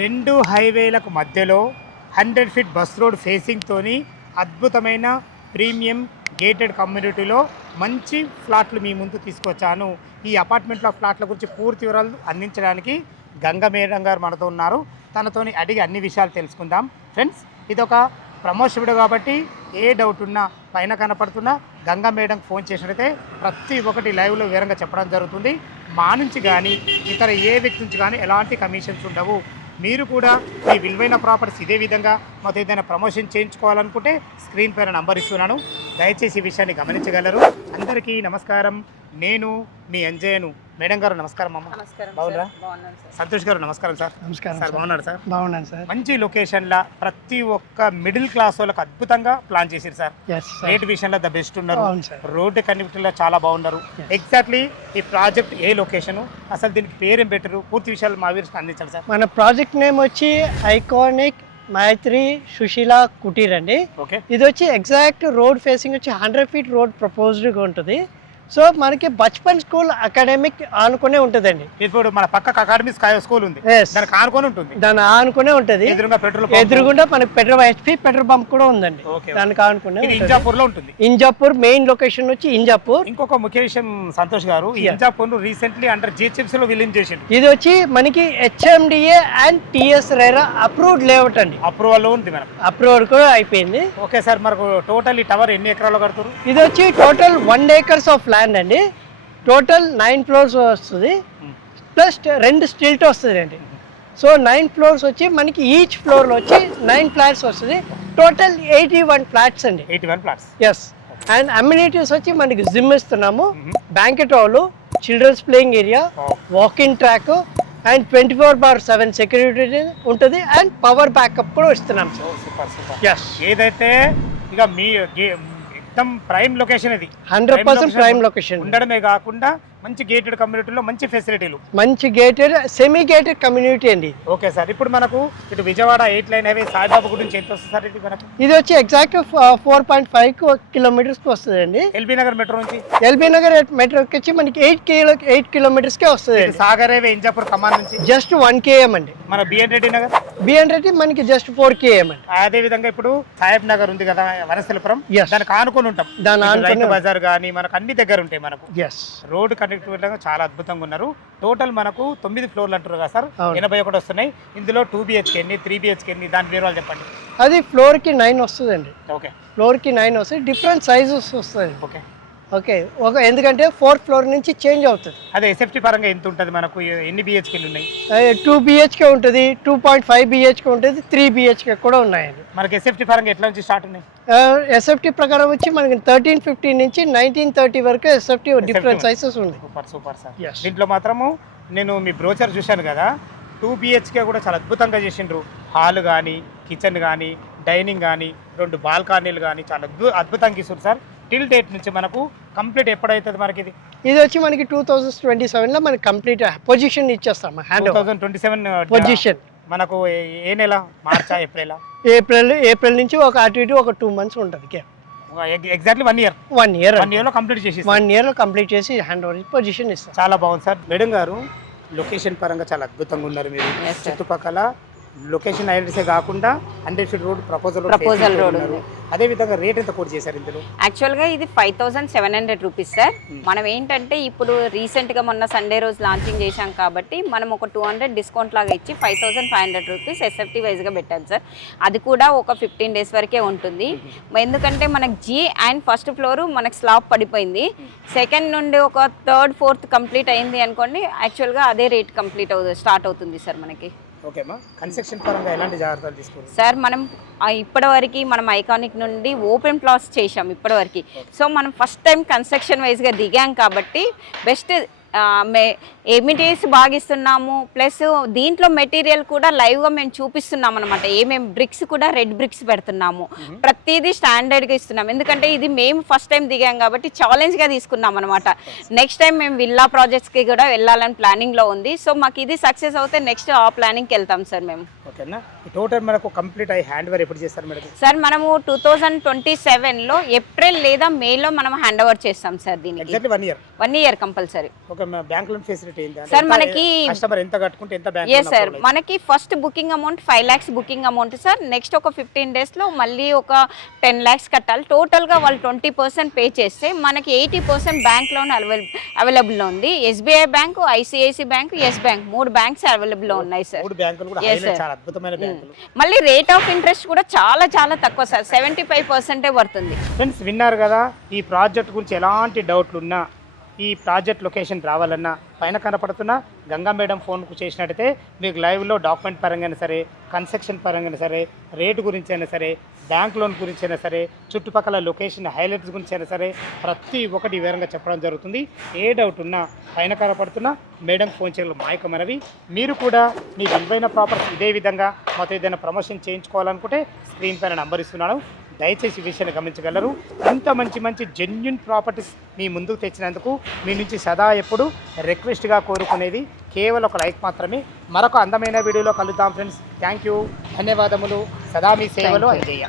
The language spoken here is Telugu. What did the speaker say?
రెండు హైవేలకు మధ్యలో 100 ఫీట్ బస్ రోడ్ ఫేసింగ్తోని అద్భుతమైన ప్రీమియం గేటెడ్ కమ్యూనిటీలో మంచి ఫ్లాట్లు మీ ముందు తీసుకొచ్చాను. ఈ అపార్ట్మెంట్లో ఫ్లాట్ల గురించి పూర్తి వివరాలు అందించడానికి గంగ మేడం గారు మనతో ఉన్నారు. తనతోని అడిగి అన్ని విషయాలు తెలుసుకుందాం. ఫ్రెండ్స్, ఇది ఒక ప్రమోషన్ వీడియో కాబట్టి ఏ డౌట్ ఉన్నా పైన కనపడుతున్నా గంగా మేడంకి ఫోన్ చేసినట్టయితే ప్రతి ఒక్కటి లైవ్లో వివరంగా చెప్పడం జరుగుతుంది. మా నుంచి కానీ ఇతర ఏ వ్యక్తి నుంచి కానీ ఎలాంటి కమిషన్స్ ఉండవు. మీరు కూడా మీ విలువైన ప్రాపర్టీస్ ఇదే విధంగా మాతో ఏదైనా ప్రమోషన్ చేయించుకోవాలనుకుంటే స్క్రీన్ పైన నంబర్ ఇస్తున్నాను, దయచేసి ఈ విషయాన్ని గమనించగలరు. అందరికీ నమస్కారం, నేను మీ అంజయ్యను. మేడం గారు నమస్కారం అమ్మ. బాగున్నారా? సంతోష్ గారు నమస్కారం సార్. నమస్కారం సార్. బాగున్నారు సార్? బాగున్నాను సార్. మంచి లొకేషన్లో ప్రతి ఒక్క మిడిల్ క్లాస్ వాళ్ళకి అద్భుతంగా ప్లాన్ చేశారు సార్. రేట్ విషయంలో ద బెస్ట్ ఉన్నారు, రోడ్డు కనెక్టివిటీలో చాలా బాగున్నారు. ఎగ్జాక్ట్లీ ఈ ప్రాజెక్ట్ ఏ లొకేషన్, అసలు దీనికి పేరేం పెట్టరు, పూర్తి విషయాలు మా వీరికి అందించండి సార్. మన ప్రాజెక్ట్ నేమ్ వచ్చి ఐకానిక్ మైత్రి సుశీల కుటీర్ అండి. ఓకే, ఇది వచ్చి ఎగ్జాక్ట్ రోడ్ ఫేసింగ్ వచ్చి 100 ఫీట్ రోడ్ ప్రపోజ్డ్గా ఉంటుంది. సో మనకి బచ్పన్ స్కూల్ అకాడమిక్ ఆనుకునే ఉంటుందండి. ఇప్పుడు మన పక్క అకాడమిక్ స్కూల్ ఉంది, దానికి ఆనుకొని ఉంటుంది. దాని ఆనుకునే ఉంటుంది. ఎదురుగుండా మనకి HP పెట్రోల్ పంప్ కూడా ఉందండి. దానికి ఆనుకునే ఇంజాపూర్ లో ఉంటుంది. ఇంజాపూర్ మెయిన్ లొకేషన్ వచ్చి ఇంజాపూర్. ఇంకొక ముఖ్య విషయం సంతోష్ గారు, ఇంజాపూర్ రీసెంట్లీ అండర్ GHMC లో విలీనం చేసింది. ఇది వచ్చి మనకి HMDA and TS RERA approved layout అండి. అప్రూవల్ లో ఉంది, మనకు అప్రూవల్ కూడా అయిపోయింది. ఓకే సార్, మనకు టోటల్ ఈ టవర్ ఎన్ని ఎకరాలు కడుతున్నారు? ఇది వచ్చి టోటల్ 1 acres ఆఫ్ ల్యాండ్ అండి. టోటల్ 9 floors వస్తుంది, ప్లస్ 2 స్టిల్ట్ వస్తుంది అండి. సో 9 floors వచ్చి మనకి ఈచ్ ఫ్లోర్లో వచ్చి 9 flats వస్తుంది. టోటల్ 81 flats అండి. 81 flats. ఎస్. అండ్ అమ్యూనిటీస్ వచ్చి మనకి జిమ్ ఇస్తున్నాము, banquet hall, children's playing area, walking track and 24/7 security ఉంటుంది. అండ్ పవర్ బ్యాకప్ కూడా ఇస్తున్నాం సార్. ఏదైతే ఇక మీ మొత్తం ప్రైమ్ లొకేషన్, ఇది 100% ప్రైమ్ లొకేషన్ ఉండడమే కాకుండా మంచి గేటెడ్ కమ్యూనిటీలో మంచి ఫెసిలిటీలు, మంచి గేటెడ్ సెమీ గేటెడ్ కమ్యూనిటీ అండి. ఓకే సార్, ఇప్పుడు మనకు ఇటు విజయవాడ 8 లైన్ హైవే సాయిబాబా గురించి ఎంత వస్తుంది సార్? ఇది మనకు ఇది వచ్చి ఎగ్జాక్ట్ 4.5 kilometers వస్తుంది అండి. ఎల్బీ నగర్ మెట్రో నుంచి ఎల్బీ నగర్ మెట్రోకి వచ్చి మనకి 8 kilometers వస్తుంది. సాగర్ హైవే ఇంజాపూర్ కమాన్ నుంచి జస్ట్ 1 km అండి. మన బిఎన్ రెడ్డి నగర్, మనకి జస్ట్ 4 km అండి. అదే విధంగా ఇప్పుడు సాహెబ్ నగర్ ఉంది కదా, వనస్థలపురం, దానికి ఆనుకొని ఉంటాం. రైతు బజార్ కానీ మనకు అన్ని దగ్గర ఉంటాయి. మనకు రోడ్ కనెక్టివిటీ చాలా అద్భుతంగా ఉన్నారు. టోటల్ మనకు 9 floors అంటారు కదా సార్, 81 వస్తున్నాయి. ఇందులో 2 BHK ఎన్ని, 3 BHK ఎన్ని, దాని వివరాలు చెప్పండి. అది ఫ్లోర్ కి 9 వస్తుందండి. ఓకే, ఫ్లోర్ కి 9 వస్తుంది, డిఫరెంట్ సైజెస్ వస్తుంది. ఓకే ఓకే, ఎందుకంటే 4th floor నుంచి చేంజ్ అవుతుంది. అదే SFT పరంగా ఎంత ఉంటుంది మనకు, ఎన్ని BHK ఉన్నాయి? 2 BHK ఉంటుంది, 2.5 BHK ఉంటుంది, 3 BHK కూడా ఉన్నాయండి. మనకి SFT పరంగా ఎట్లా నుంచి స్టార్ట్ ఉన్నాయి? SFT ప్రకారం వచ్చి మనకి 1350 నుంచి 1930 వరకు SFT డిఫరెంట్ సైజెస్ ఉంది. Super sir. దీంట్లో మాత్రము నేను మీ బ్రోచర్ చూశాను కదా, 2 BHK కూడా చాలా అద్భుతంగా చేసిండ్రు. హాల్ కానీ, కిచెన్ కానీ, డైనింగ్ కానీ, 2 బాల్కనీలు కానీ చాలా అద్భుతంగా ఇస్తారు సార్. టిల్ డేట్ నుంచి మనకు కంప్లీట్ ఎప్పుడైతుంది మనకి? ఇది వచ్చి మనకి 2027 లో మనకి కంప్లీట్ పొజిషన్ ఇచ్చేస్తాం. 2027 పొజిషన్ మనకు ఏ నెల? మార్చా, ఏప్రిల్? ఏప్రిల్ నుంచి ఒక అటు ఇటు ఒక 2 months ఉంటుంది. Exactly 1 year. 1 year లో కంప్లీట్ చేసి 1 year లో కంప్లీట్ చేసి హ్యాండ్ ఓవర్ పొజిషన్ ఇస్తాం. చాలా బాగుంది సార్. మేడం గారు, లొకేషన్ పరంగా చాలా అద్భుతంగా ఉన్నారు మీరు. చుట్టుపక్కల లొకేషన్ ఐడెంటిఫై కాకుండా 100 feet రోడ్ ప్రపోజల్ రోడ్ ఉంది. అదే విధంగా రేట్ ఎంత కోట్ చేశారు ఇందులో? యాక్చువల్గా ఇది 5700 రూపీస్ సార్. మనం ఏంటంటే ఇప్పుడు రీసెంట్గా మొన్న సండే రోజు లాంచింగ్ చేశాం కాబట్టి మనం ఒక 200 డిస్కౌంట్ లాగా ఇచ్చి 5500 రూపీస్ SFT వైజ్గా పెట్టాం సార్. అది కూడా ఒక 15 days వరకే ఉంటుంది. ఎందుకంటే మనకు G అండ్ ఫస్ట్ ఫ్లోర్ మనకు స్లాబ్ పడిపోయింది. సెకండ్ నుండి ఒక 3rd 4th కంప్లీట్ అయింది అనుకోండి, యాక్చువల్గా అదే రేట్ కంప్లీట్ స్టార్ట్ అవుతుంది సార్ మనకి. ఓకేమా, కన్స్ట్రక్షన్ పరంగా ఎలాంటి జాగ్రత్తలు తీసుకోవాలి సార్? మనం ఇప్పటివరకు మనం ఐకానిక్ నుండి ఓపెన్ ప్లాట్స్ చేసాం ఇప్పటివరకు. సో మనం ఫస్ట్ టైం కన్స్ట్రక్షన్ వైజ్గా దిగాం కాబట్టి బెస్ట్ ఎమిటీస్ బాగా ఇస్తున్నాము. ప్లస్ దీంట్లో మెటీరియల్ కూడా లైవ్గా మేము చూపిస్తున్నాం అనమాట. ఏమేమి బ్రిక్స్ కూడా రెడ్ బ్రిక్స్ పెడుతున్నాము, ప్రతిదీ స్టాండర్డ్గా ఇస్తున్నాం. ఎందుకంటే ఇది మేము ఫస్ట్ టైం దిగాం కాబట్టి ఛాలెంజ్గా తీసుకున్నాం అనమాట. నెక్స్ట్ టైం మేము విల్లా ప్రాజెక్ట్స్కి కూడా వెళ్ళాలని ప్లానింగ్లో ఉంది. సో మాకు ఇది సక్సెస్ అవుతే నెక్స్ట్ ఆ ప్లానింగ్కి వెళ్తాం సార్ మేము. ఓకేనా, టోటల్ మనకు కంప్లీట్ అయ్యి హ్యాండ్ ఓవర్ ఎప్పుడు చేస్తారు మేడం? సార్ మనము 2027లో ఏప్రిల్ లేదా మేలో మనం హ్యాండ్ ఓవర్ చేస్తాం సార్. దీనికి 1 year కంపల్సరీ. ఒక బ్యాంక్ లోన్ ఫెసిలిటీ ఏంటి సార్ మనకి కస్టమర్ ఎంత కట్టుకుంటే ఎంత బ్యాంక్ ఎస్ సార్ మనకి first booking amount 5 lakhs booking amount sir. Next ఒక 15 days లో మళ్ళీ ఒక 10 lakhs కట్టాలి. టోటల్గా వాళ్ళు 20% పే చేస్తే మనకి 80% బ్యాంక్ లోన్ అవైలబుల్ ఉంది. SBI bank, ICICI bank, Yes bank 3 banks available ఉన్నాయి సార్. 3 బ్యాంకులు కూడా హైలైట్ చాలా అద్భుతమైన బ్యాంకులు. మళ్ళీ రేట్ ఆఫ్ ఇంట్రెస్ట్ కూడా చాలా చాలా తక్కువ సార్, 75% పడుతుంది. ఫ్రెండ్స్ విన్నారు కదా, ఈ ప్రాజెక్ట్ గురించి ఎలాంటి డౌట్లు ఉన్నా, ఈ ప్రాజెక్ట్ లొకేషన్ రావాలన్నా పైన కనపడుతున్న గంగా మేడం ఫోన్కు చేసినట్టయితే మీకు లైవ్లో డాక్యుమెంట్ పరంగా సరే, కన్స్ట్రక్షన్ పరంగా సరే, రేటు గురించి అయినా సరే, బ్యాంక్ లోన్ గురించి అయినా సరే, చుట్టుపక్కల లొకేషన్ హైలైట్స్ గురించి అయినా సరే ప్రతి ఒక్కటి వివరంగా చెప్పడం జరుగుతుంది. ఏ డౌట్ ఉన్నా పైన కనపడుతున్న మేడం ఫోన్ చేయడం మాయక మనవి. మీరు కూడా మీ విలువైన ప్రాపర్టీస్ ఇదే విధంగా మాతో ఏదైనా ప్రమోషన్ చేయించుకోవాలనుకుంటే స్క్రీన్ పైన నంబర్ ఇస్తున్నాను, దయచేసి ఈ విషయాన్ని గమనించగలరు. ఇంత మంచి జెన్యూన్ ప్రాపర్టీస్ మీ ముందుకు తెచ్చినందుకు మీ నుంచి సదా ఎప్పుడు రిక్వెస్ట్గా కోరుకునేది కేవలం ఒక లైక్ మాత్రమే. మరొక అందమైన వీడియోలో కలుద్దాం ఫ్రెండ్స్. థ్యాంక్ యూ, ధన్యవాదములు. సదా మీ సేవలో అంజయ్య.